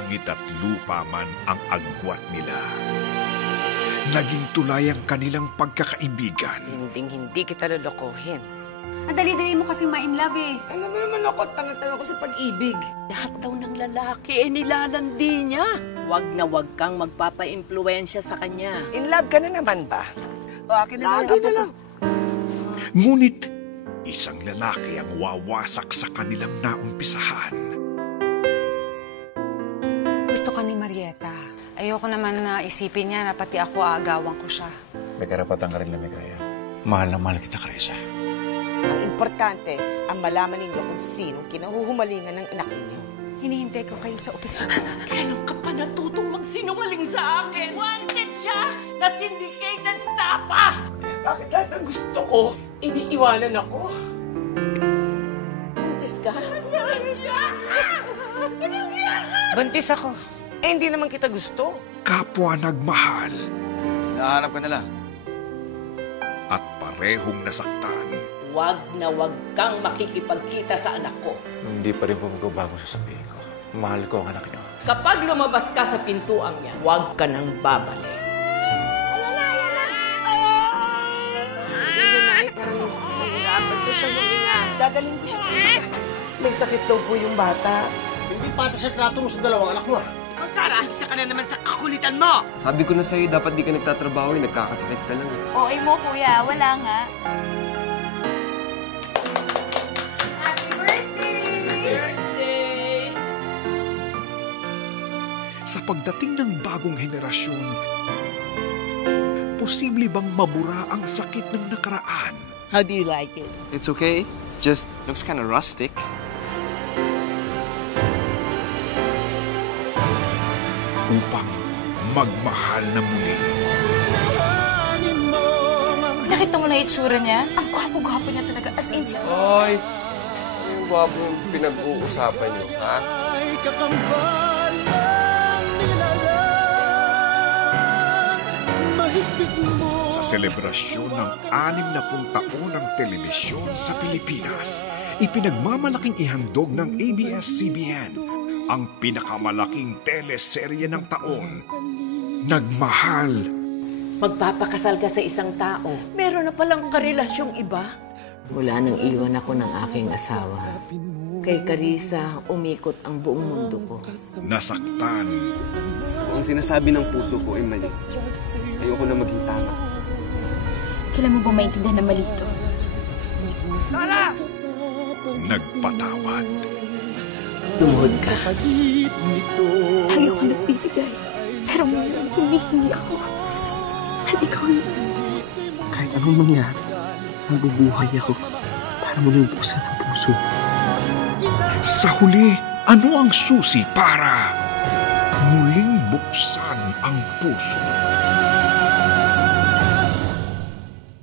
langit at lupa man ang agwat nila. Naging tulay ang kanilang pagkakaibigan. Hindi kita lolokohin. Ang dali-dali mo kasi ma-in love eh. Alam mo naman ako, tanga-tanga ko sa pag-ibig. Lahat daw ng lalaki nilalandi niya. Wag na wag kang magpapa-impluwensya sa kanya. In love ka na naman ba? O akin na lang. Ngunit, isang lalaki ang wawasak sa kanilang naumpisahan. Gusto ka ni Marieta. Ayoko naman na isipin niya na pati ako aagawan ko siya. May karapatan ka rin, Lamigaya. Mahal na mahal kita, Carissa. Ang importante, ang malaman ninyo kung sino kinahuhumalingan ng anak ninyo. Hinihintay ko kayo sa opisina. Kailan ka pa natutong magsinungaling sa akin? Wanted siya na syndicated staffer! Bakit lahat ng gusto ko, iniiwanan ako? Buntis ka? Buntis ako. Eh, hindi naman kita gusto. Kapwa nagmahal Nahanap ka nila. at parehong nasaktan. Wag na wag kang makikipagkita sa anak ko. Hindi pa rin po magbabago sasabihin ko. Mahal ko ang anak niyo. Kapag lumabas ka sa pintuang yan, wag ka nang babalik. Nahihirapan ko siya huminga. Dadaling ko siya sa mga. May sakit daw po yung bata. Hindi pata siya trato mo sa dalawang anak mo. O Sarah, isa ka na naman sa kakulitan mo! Sabi ko na sa'yo, dapat di ka nagtatrabaho, nagkakasakit ka lang. OA mo, kuya. Wala nga. Happy birthday! Sa pagdating ng bagong henerasyon, posible bang mabura ang sakit ng nakaraan? How do you like it? It's okay, just looks kind of rustic. Upang magmahal na muli. Nakita mo na itsura niya? Ang gwapo-gwapo niya talaga. As in, Ay, yung babo yung pinag-uusapan niyo, ha? Sa selebrasyon ng 60 taon ng telebisyon sa Pilipinas, ipinagmamalaking ihandog ng ABS-CBN ang pinakamalaking teleserye ng taon, Nagmahal. Magpapakasal ka sa isang tao. Meron na palang karelasyong iba. Wala nang iwan ako ng aking asawa. Kay Carissa, umikot ang buong mundo ko. Nasaktan. Kung ang sinasabi ng puso ko ay mali, ayoko na maging tama. kailan mo ba maintindihan na mali ito? Nagpatawad. Lumuhod ka. Ayoko nagbibigay. Pero ngayon, humihingi ako. At ikaw yun. Kahit anong mangyari, magbubuhay ako para muling buksan ang puso. Sa huli, ano ang susi para muling buksan ang puso?